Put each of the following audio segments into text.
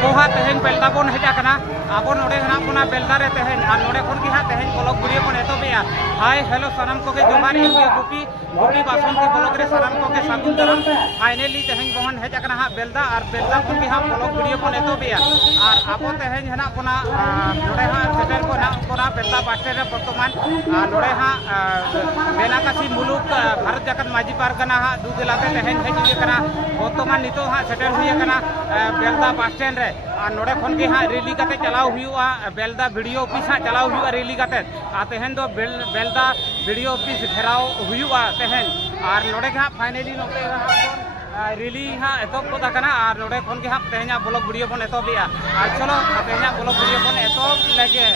ᱟᱵᱚ ᱦᱟᱸᱜ ᱛᱮᱦᱮᱧ ᱵᱮᱞᱫᱟ ᱵᱚᱱ ᱦᱮᱡ ᱟᱠᱟᱱᱟ ᱟᱵᱚ ᱱᱚᱰᱮ ᱦᱮᱱᱟᱜ ᱵᱚᱱᱟ ᱵᱮᱞᱫᱟ ᱨᱮ ᱛᱮᱦᱮᱧ ᱟᱨ ᱱᱚᱰᱮ ᱠᱷᱚᱱ ᱜᱮ ᱦᱟᱸᱜ ᱛᱮᱦᱮᱧ ᱵᱞᱚᱜ ᱵᱷᱤᱰᱤᱭᱳ ᱵᱚᱱ ᱮᱛᱚᱦᱚᱵᱮᱜᱼᱟ हाय हेलो सानाम कोगे जोहार इनके गुपी गुपी बासंती ब्लॉग रे सानाम कोगे सागुन दाराम फाइनली तेहेन बहन हेज आकना हा बेलदा और बेलदा खन के हा ब्लॉग वीडियो बन एतोबेया और आबो तेहेन हेना बना नोडे हा सेटेल को ना कोना बेलदा बास्टे रे वर्तमान नोडे हा बेनाकासी मुलुक भारत जाकत माजी पारगना हा दुगेलाते तेहेन हेज हुई कना वर्तमान नितो हा सेटेल हुई कना बेलदा बास्टे रे और नोडे खन के हा रेली काते चलाव हुआ बेलदा वीडियो ऑफिस हा चलाव हुआ रेली काते तेहेन दो बेलदा वीडियो ऑफिस घेराव हुआ तेहेन और नोडे हाँ फाइनली नोते रेली हाँ एतब को दाकना और नोडे खन के हाँ तेहेना ब्लॉग वीडियो बन एतबेया और चलो तेहेना ब्लॉग वीडियो बन एतब लेगे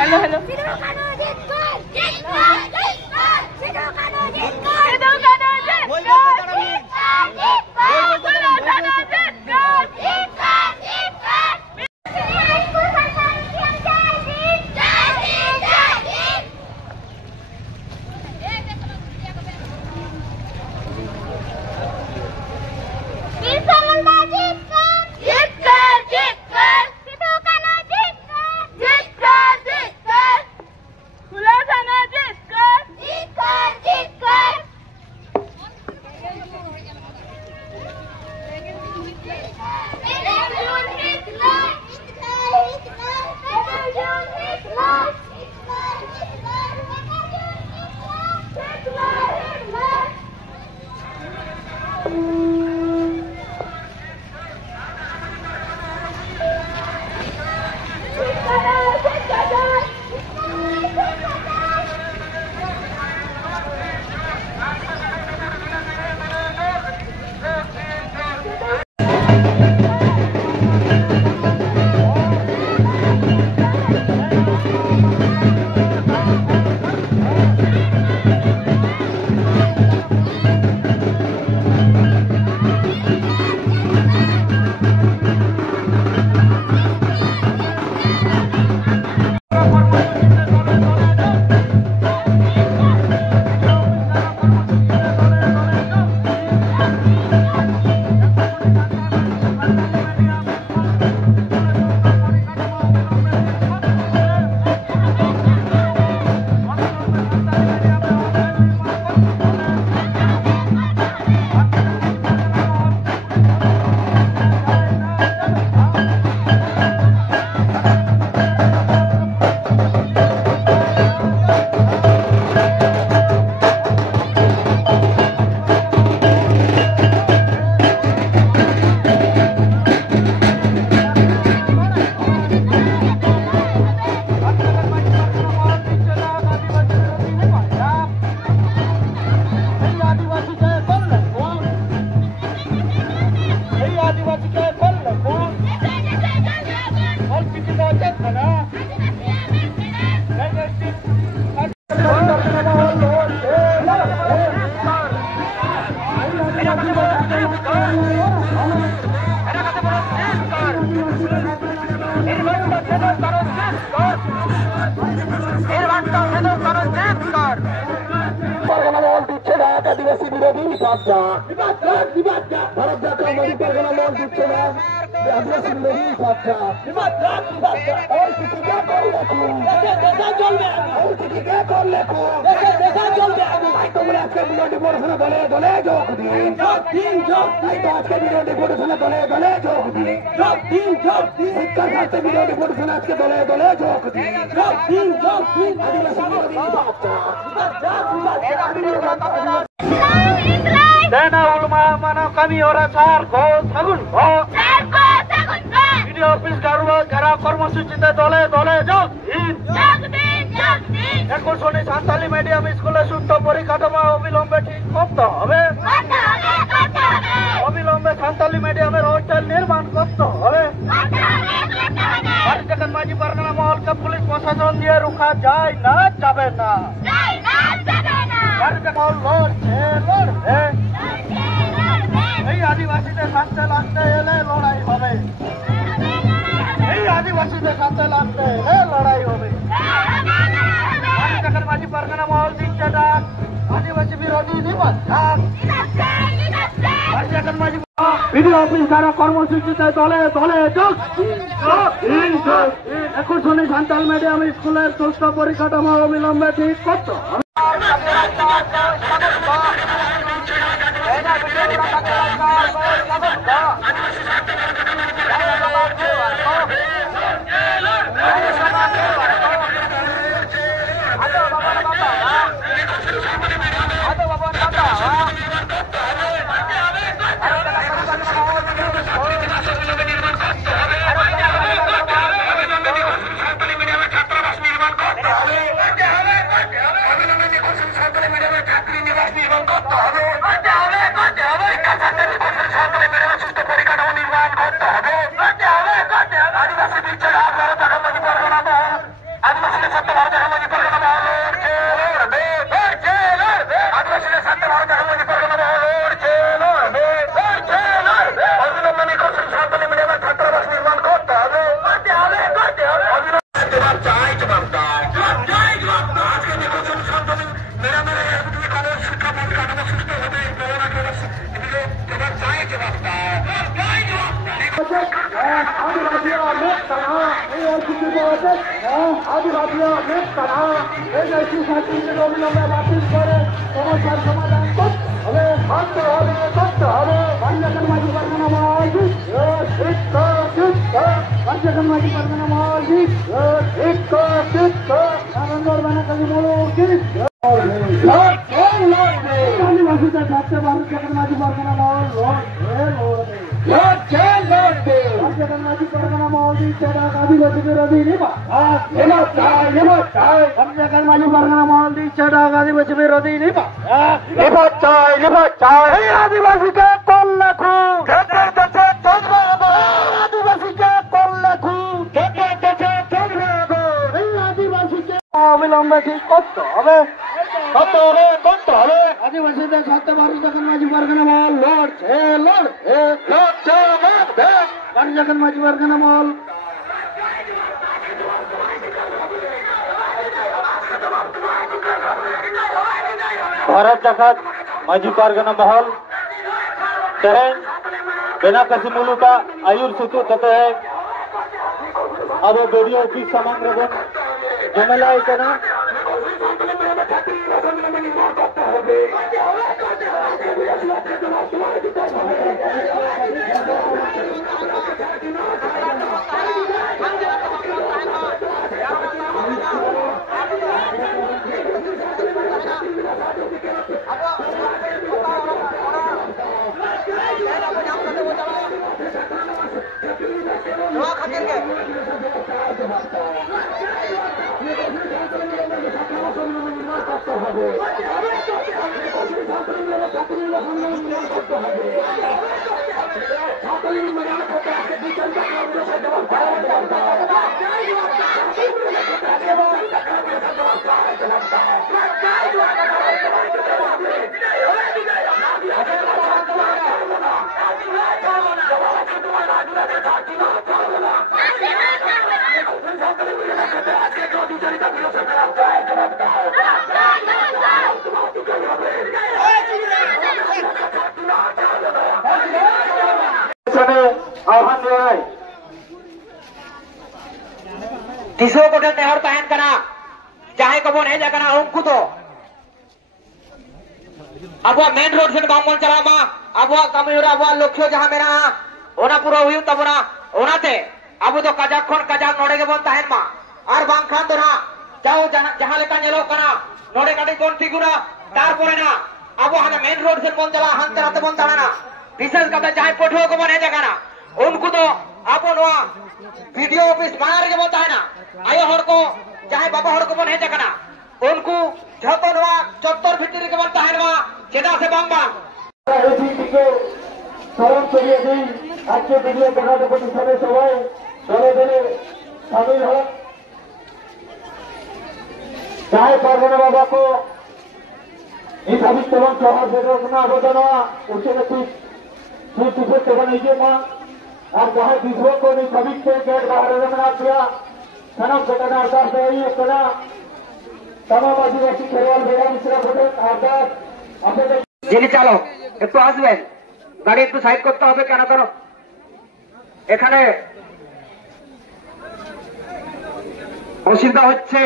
हेलो हेलो आदिवासी विरोधी भाजपा भारत जाकर मोदी परगना मॉल दिखे ना आदिवासी विरोधी भाजपा और किसी क्या कर लेकू देखा चल में और किसी क्या कर लेकू देखा चल में भाई तो बोले आज के वीडियो डिपोर्टेशन दले दले जोक दी भाई तो आज के वीडियो डिपोर्टेशन दले दले जोक दी सिक्का खाते वीडियो डिपोर्टेशन आज के दले दले जोक दी आदिवासी विरोधी Bhajpa Dana ulama mana kami orang sar ko sagun ko video office garwa gara কর্মসূচি তে দলে দলে যোগ দিন এখন শুনি সাঁওতালি মিডিয়াম স্কুলে সুস্থ পরিকাঠামো অবিলম্বে ঠিক করতে হবে অবিলম্বে সাঁওতালি মিডিয়ামের হোস্টেল নির্মাণ করতে হবে ভারত জাকাত মাঝি পারগনা মহলকে পুলিশ প্রশাসন দিয়ে রুখা যায় না যাবে না ভারত জাকাত লড়ছে আদিবাসীদের সাথে লাগতে এলে লড়াই হবে, এই আদিবাসীদের সাথে লাগতে এলে লড়াই হবে। যখন মাঝি পারগানা মহল দিচ্ছে ডাক, আদিবাসী বিরোধী নিবাস যখন মাঝি বিডিও অফিস দ্বারা কর্মসূচিতে দলে দলে যোগ। এখন শুনি সান্তাল মিডিয়াম স্কুলের সুস্থ পরিকাঠামো অবিলম্বে ঠিক করতো। অবিলম্বে বাতিল করে সমস্যার সমাধান করতে হবে, করতে হবে, করতে হবে। বাঞ্জাকান মাঝি পারগানা মহলজি বাঞ্জাকান মাঝি পারগানা মহলজি নারায়ণগড় বেনাকালী মৌলজি আদিবাসীদের স্বার্থে বাঞ্জাকান মাঝি পারগানা মহল মাঝি পারগানা মহলজি আদিবাসী বিরোধী নিবাস মাঝি পারগানা মহল দিচ্ছে ডাক, আদিবাসী বিরোধী নিবাস আদিবাসীকে করলে খুন, আদিবাসীকে করলে খুন, আদিবাসীকে অবিলম্বে ঠিক করতে হবে, করতে হবে, করতে হবে। আদিবাসীদের সাথে বাঞ্জাকান মাঝি পারগানা মহল লড়ছে, লড়ছে, লড়ছে, লড়ছে। বাঞ্জাকান মাঝি পারগানা মহল भारत जगत माजी पारगना महल तेहन बेनाकासी मुलुका आयुर सुतु तते है। अब वीडियो की सामान रगन जमेला इतना आह्वान तीसरो कोटे नेहर तहन कना जहां को बोन हेजा कना उनको तो अब मेन रोड से बामन चला मा अब कमियोरा अब लक्ष्य जहां मेरा ओना पूरा हुई तबना ओनाते अब तो कजाक खन कजाक नोडे के बोन तहन मा और बांखान तो ना जाओ जहां लेका नेलो कना नोडे काटी कोन तिगुरा तार परे ना अब हाना मेन रोड से बोन चला हंते राते बोन चला ना विशेष कते जहां पठो को बोन हेजा कना उनको तो आप वीडियो ऑफिस मार के बोलता है ना आयो हर को चाहे बाबा हर को बन हेजा कना उनको झतो नवा चत्तर भितर के बोलता है ना चेदा से बांग बांग एजी के सरम करिए दी आज के वीडियो बनाने को दिखाने सवाई दले दले शामिल हो चाहे पारगना बाबा को इस अभी तुरंत शहर से रोकना आवेदन उसे सुर सुपर तेवन हिजे मा और जहां दिसो को भी सभी के गेट बाहर रखना दिया सनम घटना अरदास है कना तमाम आदिवासी खेरवाल बेड़ा मिश्रा बोटे अरदास अपने যিনি চালক একটু আসবেন, গাড়ি একটু সাইড করতে হবে। কেন কেন এখানে অসুবিধা হচ্ছে।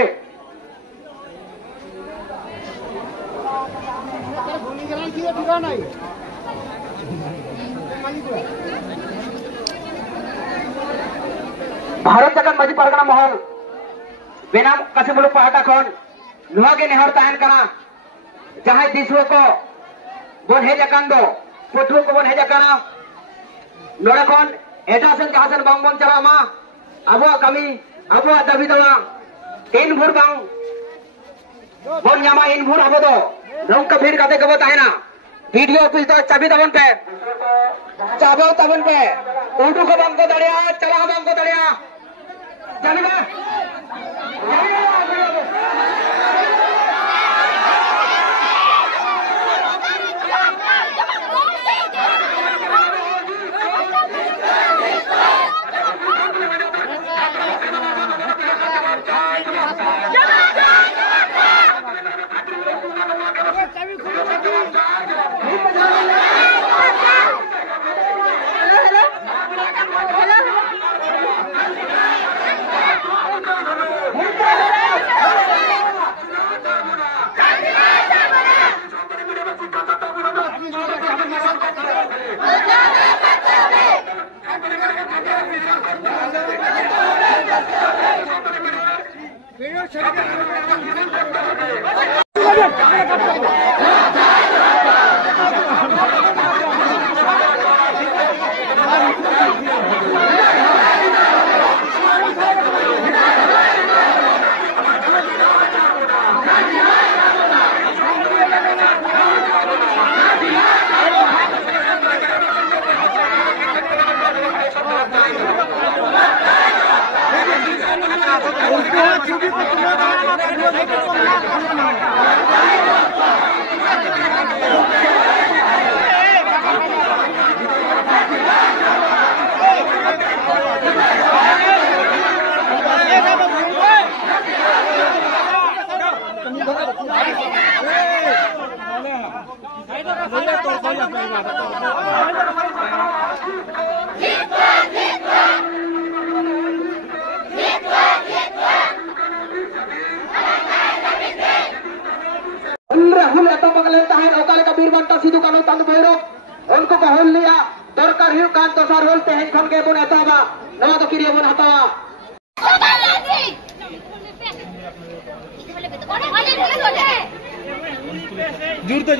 भारत जगन माजी पारगना महल बेनाम कासिमुल पाहाटा खन नुआगे नेहर ताहन कना जहां दिसुआ को बन हेज अकान दो पटुआ को बन हेज अकाना नोड़े खन एजासन जहासन बांग बन चला मा अबो कमी अबो दाबी दवा इन भूर बांग बन ᱧᱟᱢᱟ इन भूर अबो दो नौका भीड़ काते के बताएना वीडियो ऑफिस दो चाबी तबन पे चाबो तबन पे उडू को बांग को दड़िया चला बांग को दड़िया चलबे उनको को होल लिया दरकार हिउ कान तो सर होलते हैं खन के बुन एताबा नवा तो किरिया बुन हतावा जुड़ते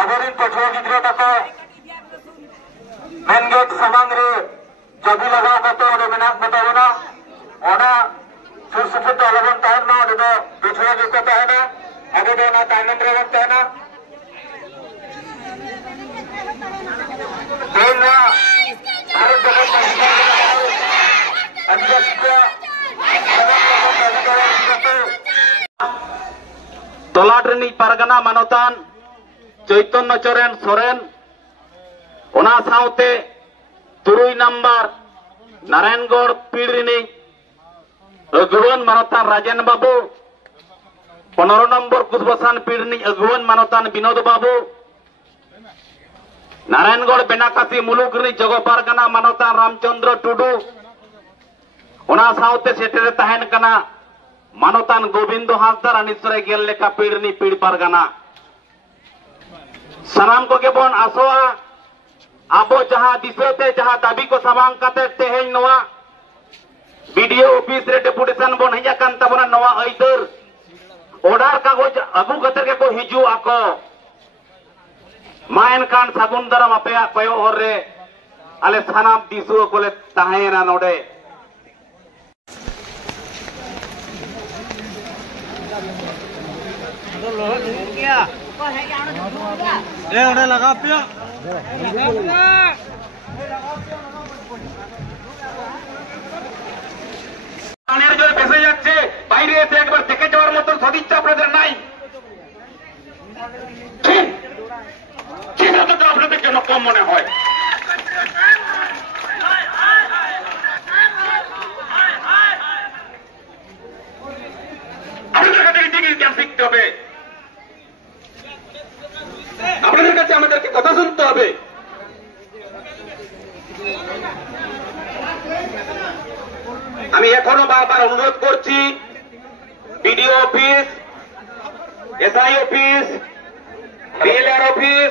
अगरिन पछुआ गिद्रा तक मेन गेट सामांग रे जबी लगा कते ओडे मेनाक बतावना ओना सुर सुफुर तो अलगन ताहना ओडे दो पछुआ गिद्रा ताहना अबे दो ना ताइनन रे वक्त ताहना तलाट रिनिज पारगाना मानतान चैतन्य चरण सोरेन ओना साउते 3 नंबर नारायणगढ़ पीड़ रिनिज अगुवन मानतान राजेन बाबू 15 नंबर कुशबसान पीड़ रिनिज अगुवन मानतान विनोद बाबू नारायणगढ़ बेनाकासी मुलुक रिनिज जगो पारगाना मानतान रामचंद्र टुडू ओना साउते सेटेरे तहन कना मानतान गोविंद हासदार अनिश्चय गेल लेखा पीड़नी पीड़ पारगाना सानाम को के बोन आसोआ आबो जहां दिसेते जहां दाबी को सबांग काते तेहेन नवा वीडियो ऑफिस रे डेपुटेशन बोन हेजा कान तबना नवा आइदर ऑर्डर कागज अगु कतर के को हिजू आको मायन कान सागुन दरम अपे पयो हर रे आले सानाम दिसु कोले ताहेना नोडे लगा पिया বেসে যাচ্ছে বাইরে এসে একবার দেখে যাওয়ার মতন সদিচ্ছা আপনাদের নাই আপনাদের কেন কম মনে হয় আপনাদের কাছে ইতিহাস শিখতে হবে আপনাদের কাছে আমাদেরকে কথা শুনতে হবে আমি এখনো বারবার অনুরোধ করছি BDO office SI office BLR office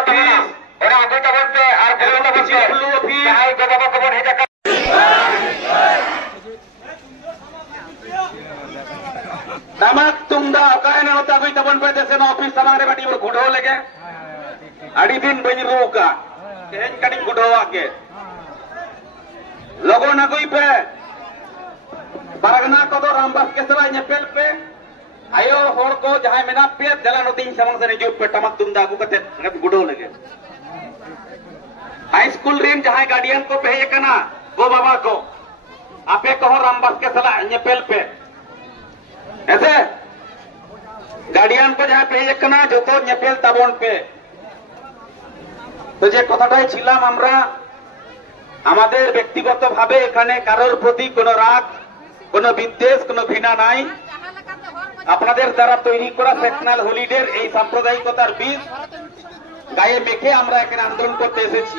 office ওরা আগত করতে আর office Tamak tungda kaya na nota koy tabon pa desen office samang re bati bor gudo lege adi din bani roka kehen kading gudo age logo na koy pe paragana ko do rambas ke sawai nyepel pe ayo hor ko jahay mena pe dela no tin samang se jo pe tamak tungda agu kate ngat gudo lege high school rin jahay guardian ko pe kana go baba ko ape ko rambas ke sala nyepel pe ऐसे guardian को जहाँ पे एक ना जो तो नेपेल ताबन पे तो जे कथाटाই ছিলাম আমরা আমাদের ব্যক্তিগতভাবে এখানে কারোর প্রতি কোনো রাগ কোনো বিদ্বেষ কোনো ঘৃণা নাই আপনাদের দ্বারা তৈরি করা সেকশনাল হলিডের এই সাম্প্রদায়িকতার বীজ গায়ে মেখে আমরা এখানে আন্দোলন করতে এসেছি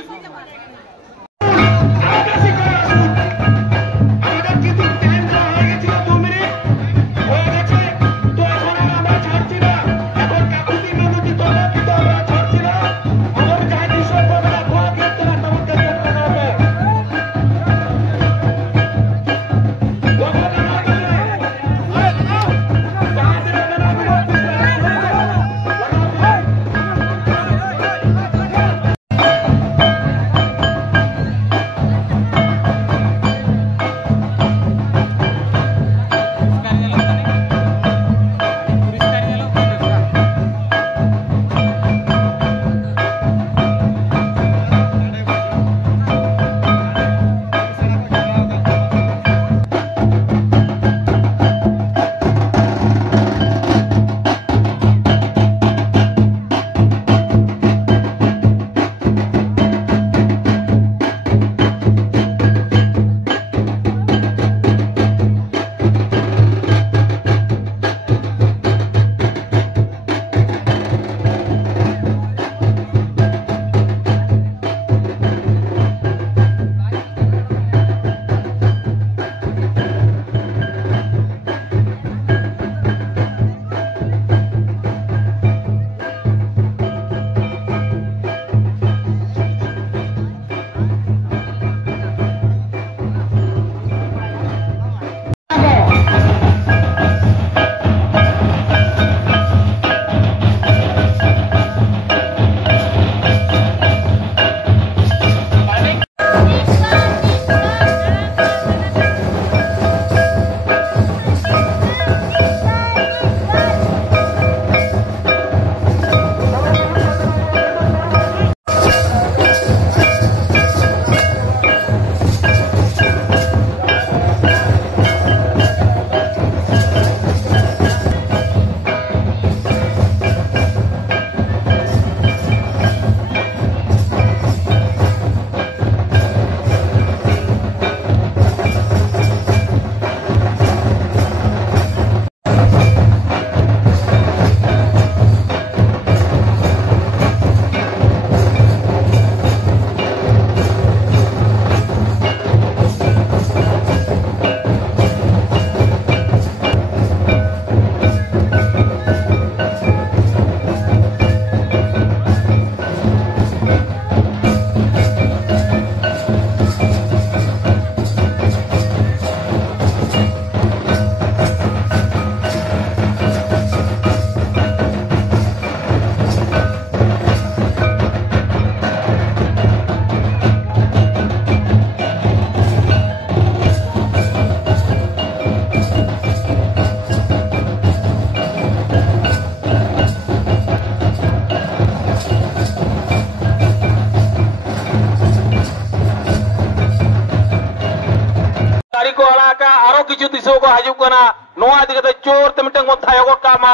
दिसो को हजू कना नोआ दिगते चोर ते मिटंग मन थायो कामा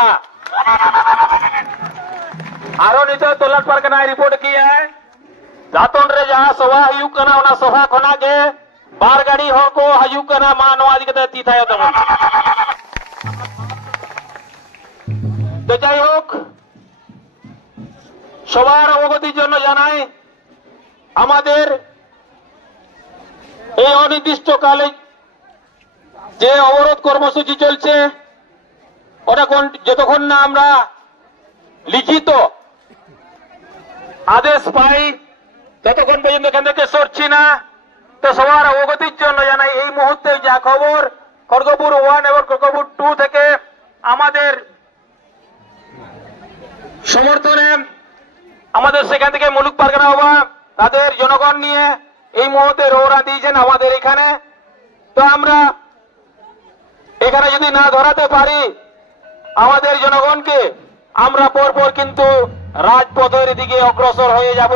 आरो नितो तोलाट परगना रिपोर्ट किया है जातोन रे जहां सभा हयू कना ओना सभा खना के बार गाड़ी हर को हजू कना मा नोआ दिगते ती थायो तमन तो যাই হোক সবার অবগতির জন্য জানাই আমাদের এই অনির্দিষ্টকালে যে অবরোধ কর্মসূচি চলছে ওটা যতক্ষণ না আমরা লিখিত আদেশ পাই ততক্ষণ পর্যন্ত এখান থেকে সরছি না। তো সবার অবগতির জন্য জানাই এই মুহূর্তে যা খবর খড়গপুর 1 এবং খড়গপুর 2 থেকে আমাদের সমর্থনে আমাদের সেখান থেকে মুলুক পারগানা বাবা তাদের জনগণ নিয়ে এই মুহূর্তে রওনা দিয়েছেন আমাদের এখানে। তো আমরা এখানে যদি না ধরাতে পারি আমাদের জনগণকে আমরা পরপর কিন্তু রাজপথের দিকে অগ্রসর হয়ে যাব।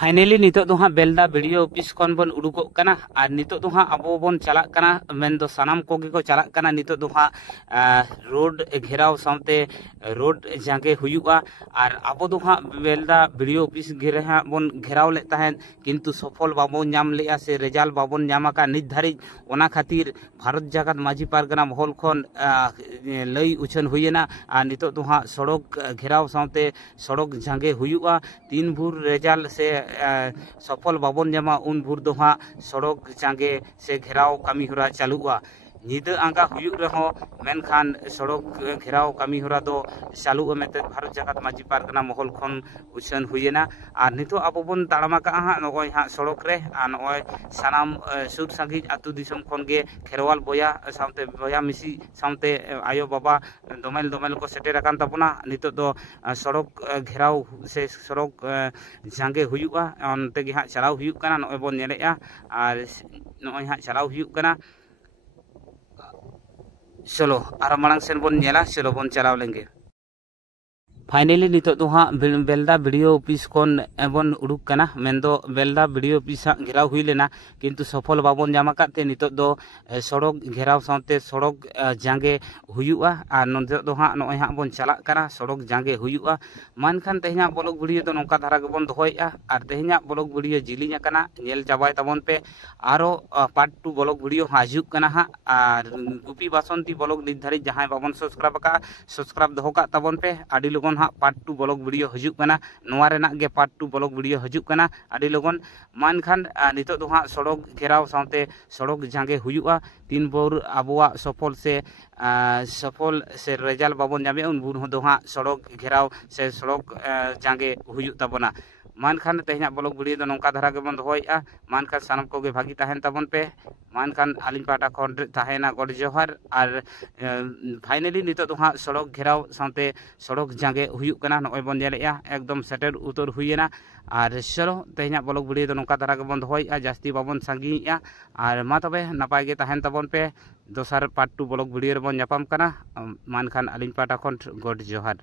फाइनली नितो दो हाँ बेलदा वीडियो ऑफिस खन बन उडुकोग कना और नितो दो हाँ अब बन चलाग कना मेन दो सनाम कोगे को चलाग कना नितो दो हाँ रोड घेराव सामते रोड जागे हुयुआ और अब दो हाँ बेलदा वीडियो ऑफिस घेरे हाँ बन घेराव ले तहन किंतु सफल बाबन नाम लेया से रिजल्ट बाबन नामा का नित धारिज ओना खातिर भारत जगत माझी पारगना महल खन लई उछन हुयना और नितो दो हाँ सड़क घेराव सामते सड़क जागे हुयुआ 3 भूर रिजल्ट से सफल बाबन जामा उन भूर दो हाँ सड़क जागे से घेराव कमी होरा चालुआ निद आंगा हुयुग रहो मेनखान सड़क घेराव कमी होरा दो चालू मेते भारत जगत माझी पारगना महल खन उछन हुयना और नितो अब बन ताड़मा का हाँ नगय हाँ सड़क रे और नगय सानाम सुर संगीज आतु दिसम खन गे खेरवाल बोया सामते बोया मिसी सामते आयो बाबा दोमेल दोमेल को सेटेर आकान तबना नितो दो सड़क घेराव से सड़क जांगे हुयुगा ओनते गे हाँ चलाव हुयुग कना नगय बन नेलेया और नगय हाँ चलाव हुयुग कना। चलो आरो मांग सेन बन नेला चलो बन चलाव लेंगे। फाइनली नितो दो हाँ बेलदा वीडियो ऑफिस खन बन उडुक कना मेनदो बेलदा वीडियो ऑफिस घेराव हुई लेना किंतु सफल बाबन नामा काते नितो दो सड़क घेराव सामते सड़क जांगे हुयुआ और नोंदे दो हाँ नोय हाँ बन चला कना सड़क जांगे हुयुआ मानखान तेहना ब्लॉग वीडियो दो नोंका धारा के बन दोहयआ और तेहना ब्लॉग वीडियो जिलिंग कना नेल चाबाय तबन पे आरो पार्ट 2 ब्लॉग वीडियो हाजुक कना हाँ और गुपी बासंती ब्लॉग निर्धारित जहां बाबन सब्सक्राइब का सब्सक्राइब दोहो का तबन पे आडी लोगन हाँ पार्ट 2 ब्लॉग वीडियो हजूक कना नोआ रेना गे पार्ट 2 ब्लॉग वीडियो हजूक कना आडी लोगन मानखान नितो दो हाँ सड़क घेराव सामते सड़क जांगे हुयुआ 3 भोर आबुआ सफल से रिजल्ट बाबन नामे उन भोर दो हाँ सड़क घेराव से सड़क जांगे हुयुग ताबना मानखान तेहना ब्लॉग वीडियो दो नौका धारा के बन दोहयआ मानखान सानम कोगे भागी तहन तबन पे मानखान आलिन पाटा खन तहना गड जोहार और फाइनली नितो दो हाँ सड़क घेराव सामते सड़क जांगे हुयुग कना नगय बन नेलेया एकदम सेटेर उतर हुयना और चलो तेहना ब्लॉग वीडियो दो नौका धारा के बन दोहयआ जास्ती बाबन सांगीया और मा तबे नापाय गे तहन तबन पे दोसार पार्ट 2 ब्लॉग वीडियो रे बन नापाम कना मानखान आलिन पाटा खन गड जोहार।